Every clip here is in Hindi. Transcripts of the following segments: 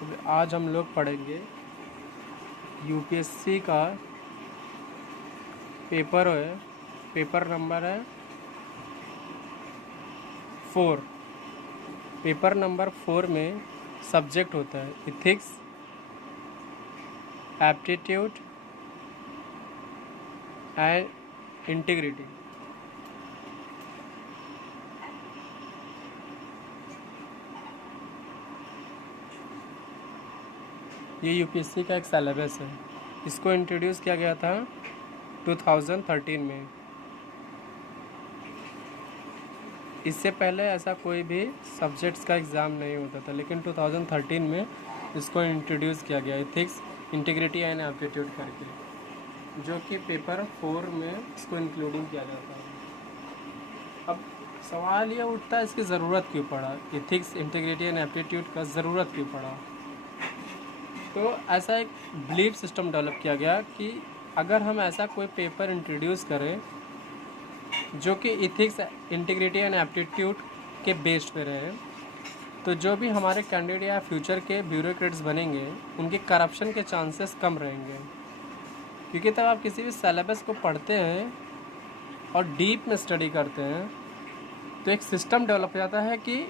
आज हम लोग पढ़ेंगे यूपीएससी का पेपर नंबर है 4। पेपर नंबर 4 में सब्जेक्ट होता है इथिक्स, एप्टीट्यूड एंड इंटीग्रिटी। ये यूपीएससी का एक सिलेबस है। इसको इंट्रोड्यूस किया गया था 2013 में। इससे पहले ऐसा कोई भी सब्जेक्ट्स का एग्ज़ाम नहीं होता था, लेकिन 2013 में इसको इंट्रोड्यूस किया गया इथिक्स, इंटीग्रिटी एंड एप्टीट्यूड करके, जो कि पेपर 4 में इसको इंक्लूडिंग किया जाता है। अब सवाल ये उठता है, इसकी ज़रूरत क्यों पड़ा? इथिक्स, इंटीग्रिटी एंड एप्टीट्यूड का ज़रूरत क्यों पड़ा? तो ऐसा एक बिलीफ सिस्टम डेवलप किया गया कि अगर हम ऐसा कोई पेपर इंट्रोड्यूस करें जो कि इथिक्स, इंटीग्रिटी एंड एप्टीट्यूड के बेस्ड पे रहे, तो जो भी हमारे कैंडिडेट या फ्यूचर के ब्यूरोक्रेट्स बनेंगे उनके करप्शन के चांसेस कम रहेंगे। क्योंकि तब आप किसी भी सिलेबस को पढ़ते हैं और डीप में स्टडी करते हैं तो एक सिस्टम डेवलप हो जाता है कि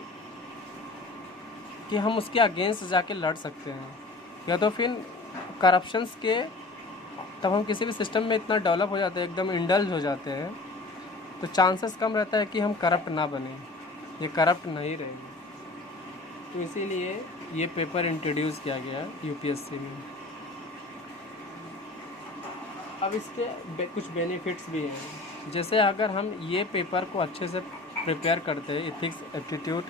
हम उसके अगेंस्ट जाके लड़ सकते हैं, या तो फिर करप्शंस के तब हम किसी भी सिस्टम में इतना डेवलप हो जाते हैं, एकदम इंडल्ज हो जाते हैं, तो चांसेस कम रहता है कि हम करप्ट ना बने, ये करप्ट नहीं रहेंगे। तो इसीलिए ये पेपर इंट्रोड्यूस किया गया यूपीएससी में। अब इसके कुछ बेनिफिट्स भी हैं। जैसे अगर हम ये पेपर को अच्छे से प्रिपेयर करते हैं, इथिक्स, एप्टीट्यूड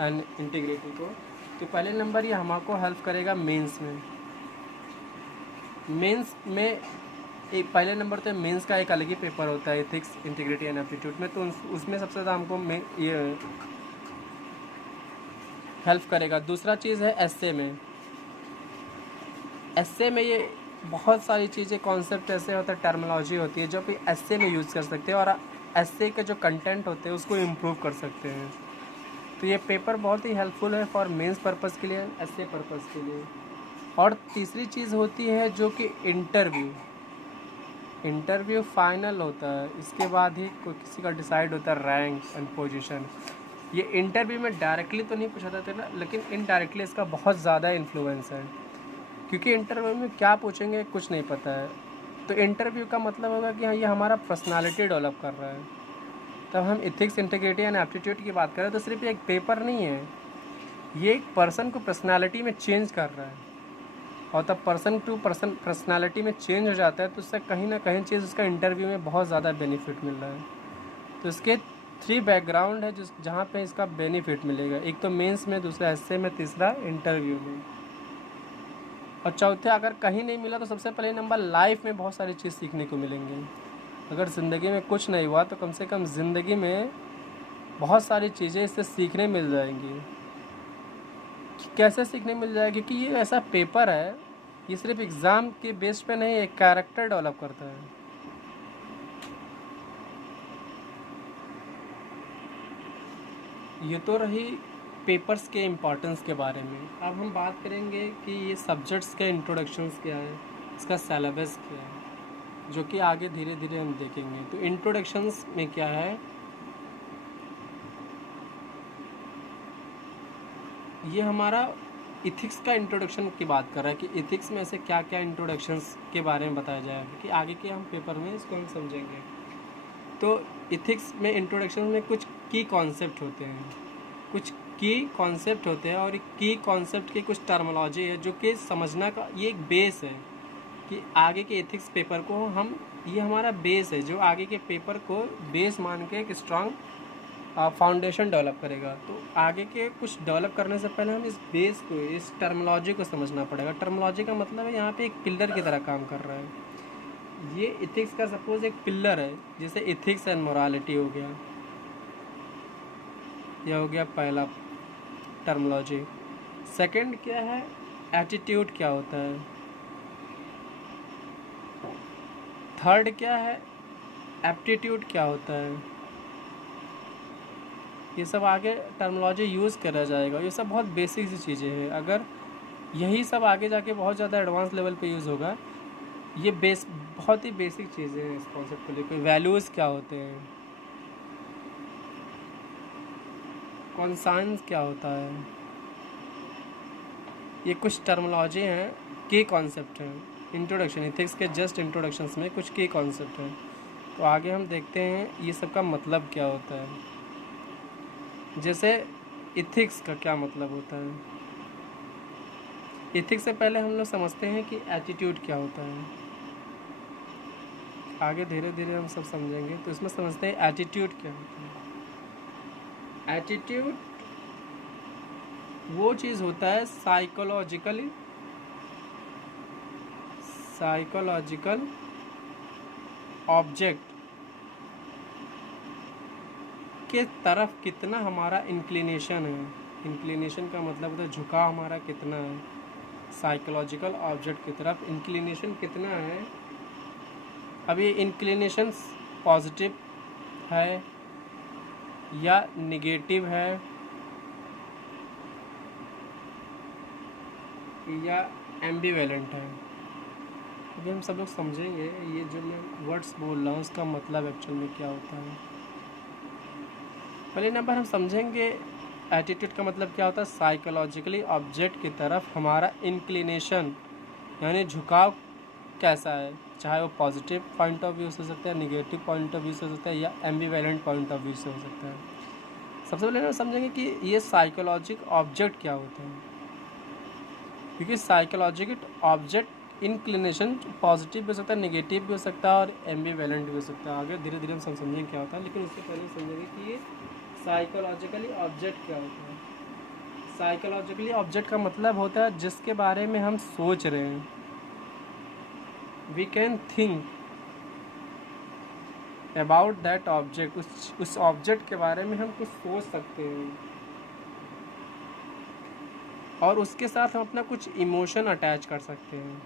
एंड इंटीग्रिटी को, तो पहले नंबर ये हमको हेल्प करेगा मेंस में। एक पहले नंबर तो मेंस का एक अलग ही पेपर होता है इथिक्स, इंटीग्रिटी एंड एप्टीट्यूड में, तो उसमें सबसे ज़्यादा हमको ये हेल्प करेगा। दूसरा चीज़ है एसए में। एसए में ये बहुत सारी चीज़ें, कॉन्सेप्ट ऐसे होते हैं, टर्मिनोलॉजी होती है जो कि एसए में यूज़ कर सकते हैं, और एसए के जो कंटेंट होते हैं उसको इम्प्रूव कर सकते हैं। तो ये पेपर बहुत ही हेल्पफुल है फॉर मेंस पर्पज़ के लिए, एसए पर्पज़ के लिए। और तीसरी चीज़ होती है जो कि इंटरव्यू फाइनल होता है, इसके बाद ही कोई किसी का डिसाइड होता है रैंक एंड पोजीशन। ये इंटरव्यू में डायरेक्टली तो नहीं पूछा जाता ना, लेकिन इनडायरेक्टली इसका बहुत ज़्यादा इन्फ्लुएंस है, क्योंकि इंटरव्यू में क्या पूछेंगे कुछ नहीं पता है। तो इंटरव्यू का मतलब होगा कि हाँ, ये हमारा पर्सनालिटी डेवलप कर रहा है। तब हम इथिक्स, इंटीग्रिटी एंड एप्टीट्यूड की बात करें तो सिर्फ एक पेपर नहीं है, ये एक पर्सन को पर्सनालिटी में चेंज कर रहा है, और तब पर्सन टू पर्सन पर्सनालिटी में चेंज हो जाता है, तो उससे कहीं ना कहीं चीज़ उसका इंटरव्यू में बहुत ज़्यादा बेनिफिट मिल रहा है। तो इसके 3 बैकग्राउंड है जहाँ पे इसका बेनिफिट मिलेगा। एक तो मेंस में, दूसरा एसए में, तीसरा इंटरव्यू में, और चौथे अगर कहीं नहीं मिला तो सबसे पहले नंबर लाइफ में बहुत सारी चीज़ सीखने को मिलेंगी। अगर ज़िंदगी में कुछ नहीं हुआ तो कम से कम ज़िंदगी में बहुत सारी चीज़ें इससे सीखने मिल जाएंगी। कैसे सीखने मिल जाएगी? क्योंकि ये ऐसा पेपर है, ये सिर्फ एग्ज़ाम के बेस पे नहीं, एक कैरेक्टर डेवलप करता है। ये तो रही पेपर्स के इम्पोर्टेंस के बारे में। अब हम बात करेंगे कि ये सब्जेक्ट्स के इंट्रोडक्शंस क्या है, इसका सिलेबस क्या है, जो कि आगे धीरे धीरे हम देखेंगे। तो इंट्रोडक्शंस में क्या है, ये हमारा इथिक्स का इंट्रोडक्शन की बात कर रहा है कि इथिक्स में ऐसे क्या क्या इंट्रोडक्शंस के बारे में बताया जाएगा कि आगे के हम पेपर में इसको हम समझेंगे। तो इथिक्स में इंट्रोडक्शन में कुछ की कॉन्सेप्ट होते हैं, और की कॉन्सेप्ट की कुछ टर्मिनोलॉजी है जो कि समझना का ये एक बेस है कि आगे के एथिक्स पेपर को हम, ये हमारा बेस है जो आगे के पेपर को बेस मान के एक स्ट्रांग फाउंडेशन डेवलप करेगा। तो आगे के कुछ डेवलप करने से पहले हम इस बेस को, इस टर्मिनोलॉजी को समझना पड़ेगा। टर्मिनोलॉजी का मतलब है यहाँ पे एक पिलर की तरह काम कर रहा है। ये इथिक्स का सपोज एक पिलर है, जैसे इथिक्स एंड मोरालिटी हो गया, यह हो गया पहला टर्मिनोलॉजी। सेकंड क्या है, एटीट्यूड क्या होता है। थर्ड क्या है, एप्टीट्यूड क्या होता है। ये सब आगे टर्मिनोलॉजी यूज़ करा जाएगा। ये सब बहुत बेसिक सी चीज़ें हैं। अगर यही सब आगे जाके बहुत ज़्यादा एडवांस लेवल पे यूज़ होगा। ये बहुत ही बेसिक चीज़ें हैं इस कॉन्सेप्ट को लेकर। वैल्यूज़ क्या होते हैं, कॉन्साइंस क्या होता है, ये कुछ टर्मिनोलॉजी हैं, की कॉन्सेप्ट हैं। इंट्रोडक्शन, इथिक्स के जस्ट इंट्रोडक्शंस में कुछ की कॉन्सेप्ट हैं। तो आगे हम देखते हैं ये सब का मतलब क्या होता है। जैसे इथिक्स का क्या मतलब होता है। इथिक्स से पहले हम लोग समझते हैं कि एटीट्यूड क्या होता है। आगे धीरे धीरे हम सब समझेंगे। तो इसमें समझते हैं एटीट्यूड क्या होता है। एटीट्यूड वो चीज़ होता है साइकोलॉजिकल ऑब्जेक्ट के तरफ कितना हमारा इंक्लिनेशन है। इंक्लिनेशन का मतलब होता है झुकाव हमारा कितना है। साइकोलॉजिकल ऑब्जेक्ट की तरफ इंक्लिनेशन कितना है। अब ये इंक्लिनेशन पॉजिटिव है या निगेटिव है या एम्बिवेलेंट है। अभी हम सब लोग समझेंगे ये जो मैं वर्ड्स बोल रहा हूँ उसका मतलब एक्चुअल में क्या होता है। पहले नंबर हम समझेंगे एटीट्यूड का मतलब क्या होता है। साइकोलॉजिकली ऑब्जेक्ट की तरफ हमारा इंक्लिनेशन यानी झुकाव कैसा है, चाहे वो पॉजिटिव पॉइंट ऑफ व्यू से हो सकता है, निगेटिव पॉइंट ऑफ व्यू से हो सकता है या एम्बिवेलेंट पॉइंट ऑफ व्यू से हो सकता है। सबसे पहले हम समझेंगे कि ये साइकोलॉजिक ऑब्जेक्ट क्या होते हैं, क्योंकि साइकोलॉजिकल ऑब्जेक्ट इंक्लिनेशन पॉजिटिव भी हो सकता है, निगेटिव भी हो सकता है और एम्बिवेलेंट भी हो सकता है। आगे धीरे धीरे हम समझेंगे क्या होता है, लेकिन उससे पहले समझेंगे कि ये साइकोलॉजिकली ऑब्जेक्ट क्या होता है। साइकोलॉजिकली ऑब्जेक्ट का मतलब होता है जिसके बारे में हम सोच रहे हैं। We can think about that object, उस ऑब्जेक्ट के बारे में हम कुछ सोच सकते हैं और उसके साथ हम अपना कुछ इमोशन अटैच कर सकते हैं।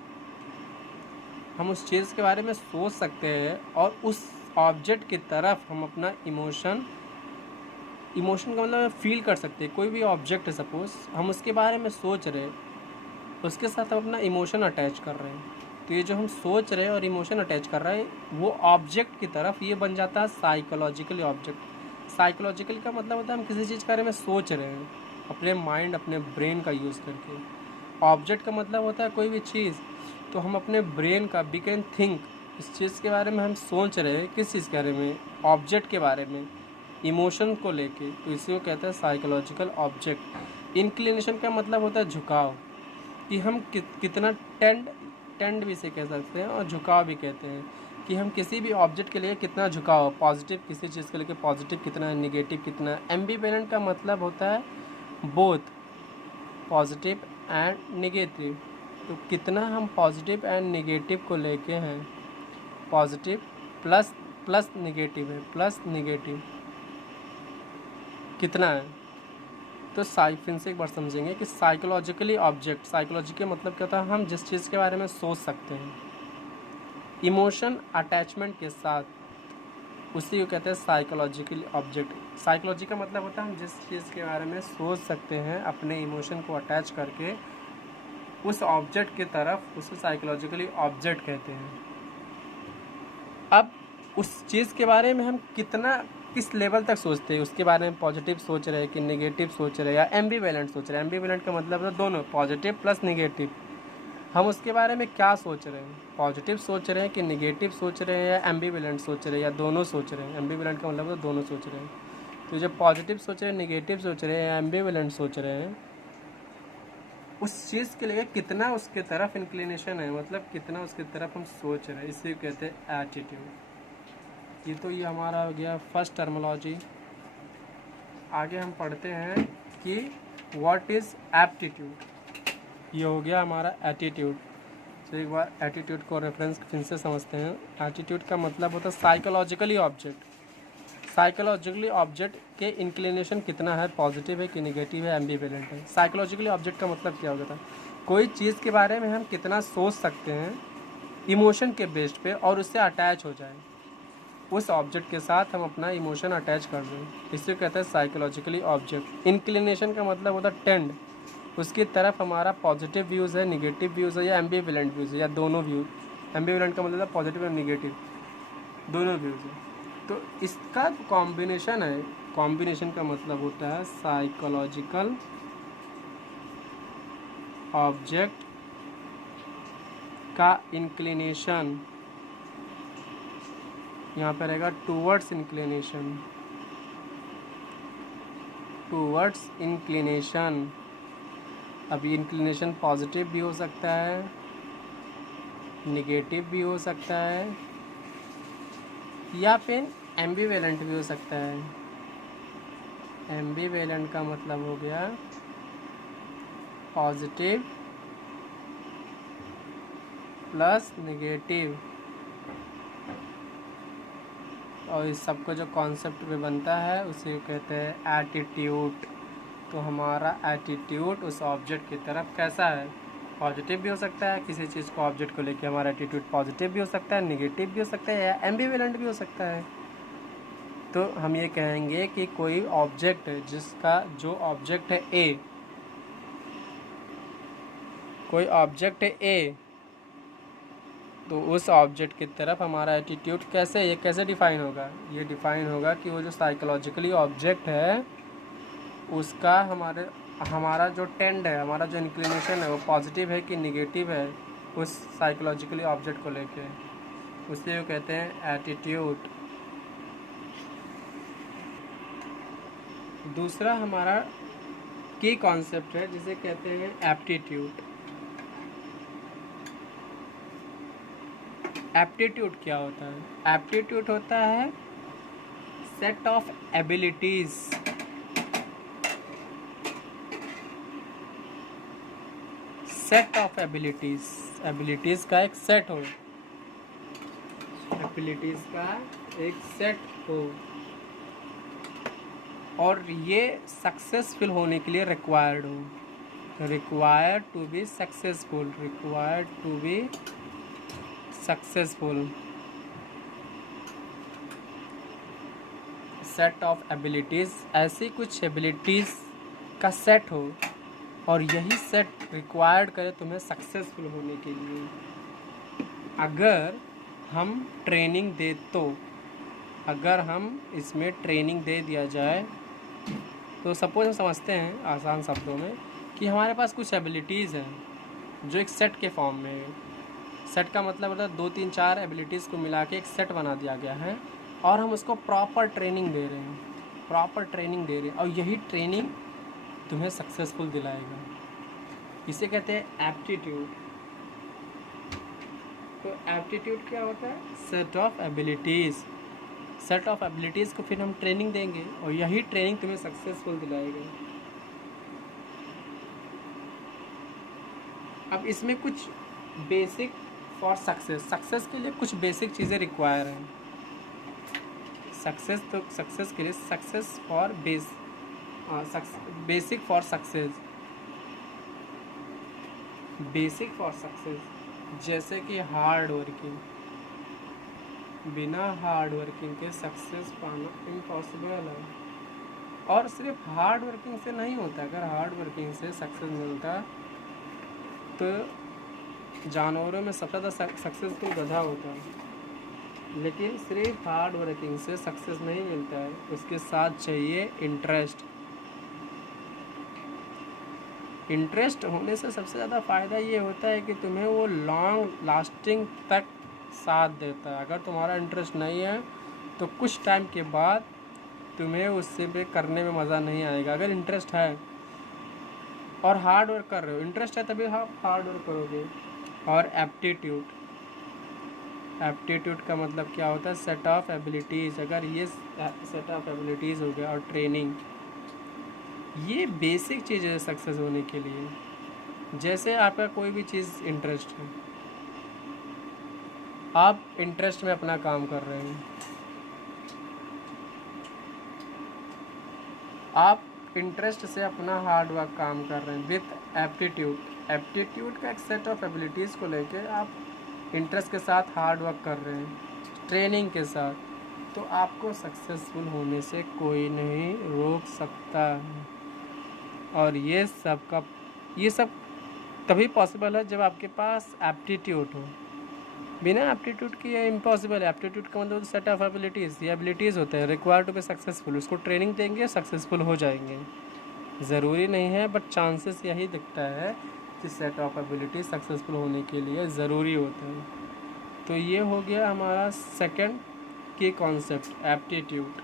हम उस चीज़ के बारे में सोच सकते हैं और उस ऑब्जेक्ट की तरफ हम अपना इमोशन का मतलब फील कर सकते हैं। कोई भी ऑब्जेक्ट है, सपोज हम उसके बारे में सोच रहे हैं, उसके साथ हम अपना इमोशन अटैच कर रहे हैं। तो ये जो हम सोच रहे हैं और इमोशन अटैच कर रहे हैं वो ऑब्जेक्ट की तरफ, ये बन जाता है साइकोलॉजिकली ऑब्जेक्ट। साइकोलॉजिकल का मतलब होता है हम किसी चीज़ के बारे में सोच रहे हैं अपने माइंड, अपने ब्रेन का यूज़ करके। ऑब्जेक्ट का मतलब होता है कोई भी चीज़, तो हम अपने ब्रेन का, वी कैन थिंक, इस चीज़ के बारे में हम सोच रहे हैं, किस चीज़ के बारे में, ऑब्जेक्ट के बारे में, इमोशन को लेके, तो इसी को कहते हैं साइकोलॉजिकल ऑब्जेक्ट। इंक्लिनेशन का मतलब होता है झुकाव, कि हम कितना टेंड भी इसे कह सकते हैं और झुकाव भी कहते हैं, कि हम किसी भी ऑब्जेक्ट के लिए कितना झुकाव, पॉजिटिव किसी चीज़ के लिए पॉजिटिव कितना है, निगेटिव कितना है। एम्बिवेलेंट का मतलब होता है बोथ पॉजिटिव एंड निगेटिव, तो कितना हम पॉजिटिव एंड निगेटिव को लेके हैं। पॉजिटिव प्लस निगेटिव है, प्लस निगेटिव कितना है। तो फिर से एक बार समझेंगे कि साइकोलॉजिकली ऑब्जेक्ट, साइकोलॉजी के मतलब क्या होता है, हम जिस चीज़ के बारे में सोच सकते हैं इमोशन अटैचमेंट के साथ, उसी को कहते हैं साइकोलॉजिकल ऑब्जेक्ट। साइकोलॉजी का मतलब होता है हम जिस चीज़ के बारे में सोच सकते हैं अपने इमोशन को अटैच करके उस ऑब्जेक्ट की तरफ, उसे साइकोलॉजिकली ऑब्जेक्ट कहते हैं। अब उस चीज़ के बारे में हम किस लेवल तक सोचते हैं, उसके बारे में पॉजिटिव सोच रहे हैं कि निगेटिव सोच रहे हैं या एम्बिवेलेंट सोच रहे हैं। एम्बिवेलेंट का मतलब है दोनों, पॉजिटिव प्लस निगेटिव। हम उसके बारे में क्या सोच रहे हैं, पॉजिटिव सोच रहे हैं कि निगेटिव सोच रहे हैं या एम्बिवेलेंट सोच रहे हैं या दोनों सोच रहे हैं। एम्बिवेलेंट का मतलब है दोनों सोच रहे हैं। तो जब पॉजिटिव सोच रहे हैं, निगेटिव सोच रहे हैं या एम्बिवेलेंट सोच रहे हैं, उस चीज़ के लिए कितना उसके तरफ इंक्लिनेशन है, मतलब कितना उसकी तरफ हम सोच रहे हैं, इसे कहते हैं एटीट्यूड। ये हमारा हो गया फर्स्ट टर्मिनोलॉजी। आगे हम पढ़ते हैं कि व्हाट इज़ एप्टीट्यूड। ये हो गया हमारा एटीट्यूड। तो एक बार एटीट्यूड को रेफरेंस फिर से समझते हैं। एटीट्यूड का मतलब होता है साइकोलॉजिकली ऑब्जेक्ट। साइकोलॉजिकली ऑब्जेक्ट के इंक्लिनेशन कितना है, पॉजिटिव है कि निगेटिव है, एम्बिवेलेंट है। साइकोलॉजिकली ऑब्जेक्ट का मतलब क्या होता है, कोई चीज़ के बारे में हम कितना सोच सकते हैं इमोशन के बेस्ड पे और उससे अटैच हो जाए, उस ऑब्जेक्ट के साथ हम अपना इमोशन अटैच कर दें, इसे कहते हैं साइकोलॉजिकली ऑब्जेक्ट। इंक्लिनेशन का मतलब होता है टेंड, उसकी तरफ हमारा पॉजिटिव व्यूज़ है, निगेटिव व्यूज़ है, या एम्बिवेलेंट व्यूज़ है, या दोनों व्यू। एम्बिवेलेंट का मतलब पॉजिटिव और निगेटिव दोनों व्यूज़ है। तो इसका कॉम्बिनेशन है। कॉम्बिनेशन का मतलब होता है साइकोलॉजिकल ऑब्जेक्ट का इंक्लिनेशन, यहाँ पर रहेगा टूवर्ड्स इंक्लिनेशन, टूवर्ड्स इंक्लिनेशन। अब ये इंक्लिनेशन पॉजिटिव भी हो सकता है, निगेटिव भी हो सकता है, या फिर एम्बिवेलेंट भी हो सकता है। एम्बिवेलेंट का मतलब हो गया पॉजिटिव प्लस निगेटिव। और इस सब को जो कॉन्सेप्ट में बनता है उसे कहते हैं एटीट्यूड। तो हमारा एटीट्यूड उस ऑब्जेक्ट की तरफ कैसा है, पॉजिटिव भी हो सकता है, किसी चीज़ को ऑब्जेक्ट को लेके हमारा एटीट्यूड पॉजिटिव भी हो सकता है, निगेटिव भी हो सकता है, या एम्बिवेलेंट भी हो सकता है। तो हम ये कहेंगे कि कोई ऑब्जेक्ट जिसका जो ऑब्जेक्ट है ए, कोई ऑब्जेक्ट है ए, तो उस ऑब्जेक्ट की तरफ हमारा एटीट्यूड कैसे, ये कैसे डिफाइन होगा, ये डिफाइन होगा कि वो जो साइकोलॉजिकली ऑब्जेक्ट है उसका हमारा जो टेंड है, हमारा जो इंक्लिनेशन है वो पॉजिटिव है कि निगेटिव है उस साइकोलॉजिकली ऑब्जेक्ट को लेके, उसे वो कहते हैं एटीट्यूड। दूसरा हमारा की कॉन्सेप्ट है जिसे कहते हैं एप्टीट्यूड। एप्टीट्यूड क्या होता है? एप्टीट्यूड होता है set of abilities, set of abilities, abilities का एक सेट हो, एबिलिटीज का एक सेट हो, और ये सक्सेसफुल होने के लिए रिक्वायर्ड हो, required to be successful, required to be successful. Set of abilities, ऐसी कुछ एबिलिटीज़ का सेट हो और यही सेट रिक्वायर्ड करे तुम्हें सक्सेसफुल होने के लिए। अगर हम ट्रेनिंग दे तो, अगर हम इसमें ट्रेनिंग दे दिया जाए तो सपोज हम समझते हैं आसान शब्दों में कि हमारे पास कुछ एबिलिटीज़ हैं जो एक सेट के फॉर्म में है। सेट का मतलब होता है 2 3 4 एबिलिटीज़ को मिला के एक सेट बना दिया गया है और हम उसको प्रॉपर ट्रेनिंग दे रहे हैं, प्रॉपर ट्रेनिंग दे रहे हैं, और यही ट्रेनिंग तुम्हें सक्सेसफुल दिलाएगा। इसे कहते हैं एप्टीट्यूड। तो एप्टीट्यूड क्या होता है? Set of abilities. Set of abilities को फिर हम ट्रेनिंग देंगे और यही ट्रेनिंग तुम्हें सक्सेसफुल दिलाएगा। अब इसमें कुछ बेसिक फॉर सक्सेस, सक्सेस के लिए कुछ बेसिक चीज़ें रिक्वायर हैं। सक्सेस, तो सक्सेस के लिए success for basic for success, basic for success जैसे कि हार्ड वर्किंग। बिना हार्ड वर्किंग के सक्सेस पाना इम्पॉसिबल है। और सिर्फ हार्ड वर्किंग से नहीं होता, अगर हार्ड वर्किंग से सक्सेस मिलता तो जानवरों में सबसे ज़्यादा सक्सेसफुल गधा होता है, लेकिन सिर्फ हार्ड वर्किंग से सक्सेस नहीं मिलता है, उसके साथ चाहिए इंटरेस्ट। इंटरेस्ट होने से सबसे ज़्यादा फ़ायदा ये होता है कि तुम्हें वो लॉन्ग लास्टिंग तक साथ देता है। अगर तुम्हारा इंटरेस्ट नहीं है तो कुछ टाइम के बाद तुम्हें उससे भी करने में मज़ा नहीं आएगा। अगर इंटरेस्ट है और हार्ड वर्क कर रहे हो, इंटरेस्ट है तभी आप हार्ड वर्क करोगे। और एप्टीट्यूड, एप्टीट्यूड का मतलब क्या होता है? Set of abilities. अगर ये सेट ऑफ एबिलिटीज़ हो गया और ट्रेनिंग, ये बेसिक चीज़ है सक्सेस होने के लिए। जैसे आपका कोई भी चीज़ इंटरेस्ट है, आप इंटरेस्ट में अपना काम कर रहे हैं, आप इंटरेस्ट से अपना हार्ड वर्क काम कर रहे हैं विथ एप्टीट्यूड। एप्टीट्यूड का एक सेट ऑफ एबिलिटीज़ को लेके आप इंटरेस्ट के साथ हार्ड वर्क कर रहे हैं, ट्रेनिंग के साथ, तो आपको सक्सेसफुल होने से कोई नहीं रोक सकता है। और ये सब का ये सब तभी पॉसिबल है जब आपके पास एप्टीट्यूड हो। बिना एप्टीट्यूड के ये इम्पॉसिबल है। एप्टीट्यूड का मतलब सेट ऑफ एबिलिटीज़, ये एबिलिटीज़ होते हैं रिक्वायर्ड टू बी सक्सेसफुल। उसको ट्रेनिंग देंगे, सक्सेसफुल हो जाएंगे। ज़रूरी नहीं है, बट चांसेस यही दिखता है कि सेट ऑफ एबिलिटीज सक्सेसफुल होने के लिए ज़रूरी होते हैं। तो ये हो गया हमारा सेकंड की कॉन्सेप्ट, एप्टीट्यूड।